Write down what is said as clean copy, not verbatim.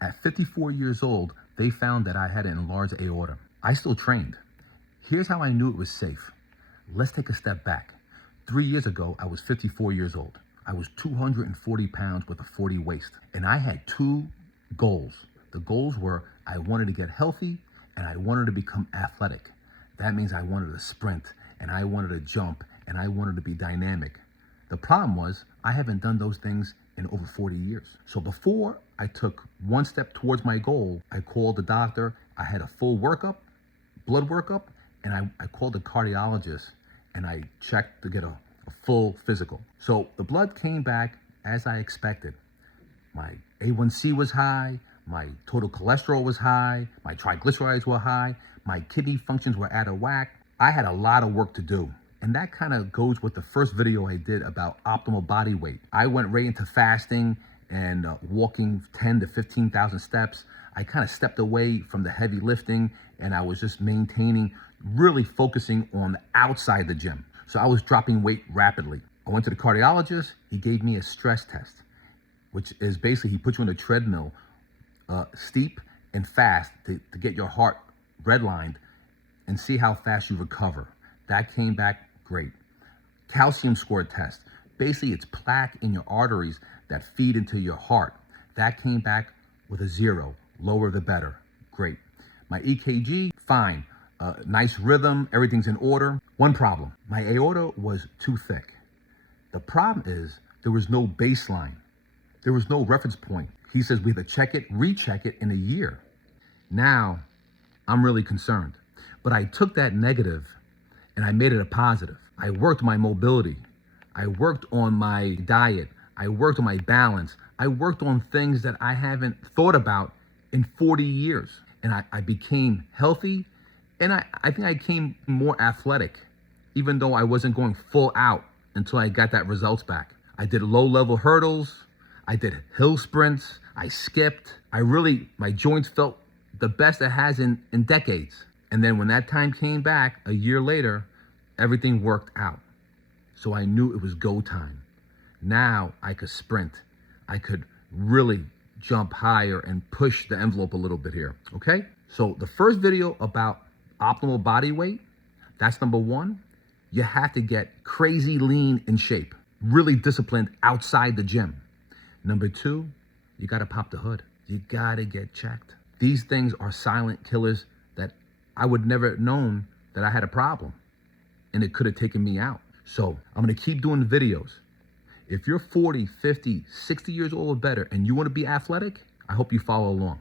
At 54 years old, they found that I had an enlarged aorta. I still trained. Here's how I knew it was safe. Let's take a step back. 3 years ago, I was 54 years old. I was 240 pounds with a 40 waist. And I had two goals. The goals were I wanted to get healthy and I wanted to become athletic. That means I wanted to sprint and I wanted to jump and I wanted to be dynamic. The problem was I haven't done those things in over 40 years. So before I took one step towards my goal, I called the doctor. I had a full workup, blood workup, and I called the cardiologist and I checked to get a full physical. So the blood came back as I expected. My A1C was high, my total cholesterol was high, my triglycerides were high, my kidney functions were out of whack. I had a lot of work to do. And that kind of goes with the first video I did about optimal body weight. I went right into fasting and walking 10 to 15,000 steps. I kind of stepped away from the heavy lifting and I was just maintaining, really focusing on the outside the gym. So I was dropping weight rapidly. I went to the cardiologist. He gave me a stress test, which is basically he puts you on a treadmill, steep and fast to get your heart redlined and see how fast you recover. That came back great. Calcium score test. Basically, it's plaque in your arteries that feed into your heart. That came back with a 0. Lower the better. Great. My EKG, fine. Nice rhythm. Everything's in order. One problem. My aorta was too thick. The problem is there was no baseline. There was no reference point. He says we have to check it, recheck it in a year. Now, I'm really concerned. But I took that negative and I made it a positive. I worked my mobility. I worked on my diet. I worked on my balance. I worked on things that I haven't thought about in 40 years. And I became healthy and I think I became more athletic, even though I wasn't going full out until I got that results back. I did low-level hurdles. I did hill sprints. I skipped. My joints felt the best it has in decades. And then when that time came back, a year later, everything worked out. So I knew it was go time. Now I could sprint. I could really jump higher and push the envelope a little bit here, okay? So the first video about optimal body weight, that's number one. You have to get crazy lean in shape, really disciplined outside the gym. Number two, you gotta pop the hood. You gotta get checked. These things are silent killers that I would never have known that I had a problem and it could have taken me out. So I'm gonna keep doing videos. If you're 40, 50, 60 years old or better and you wanna be athletic, I hope you follow along.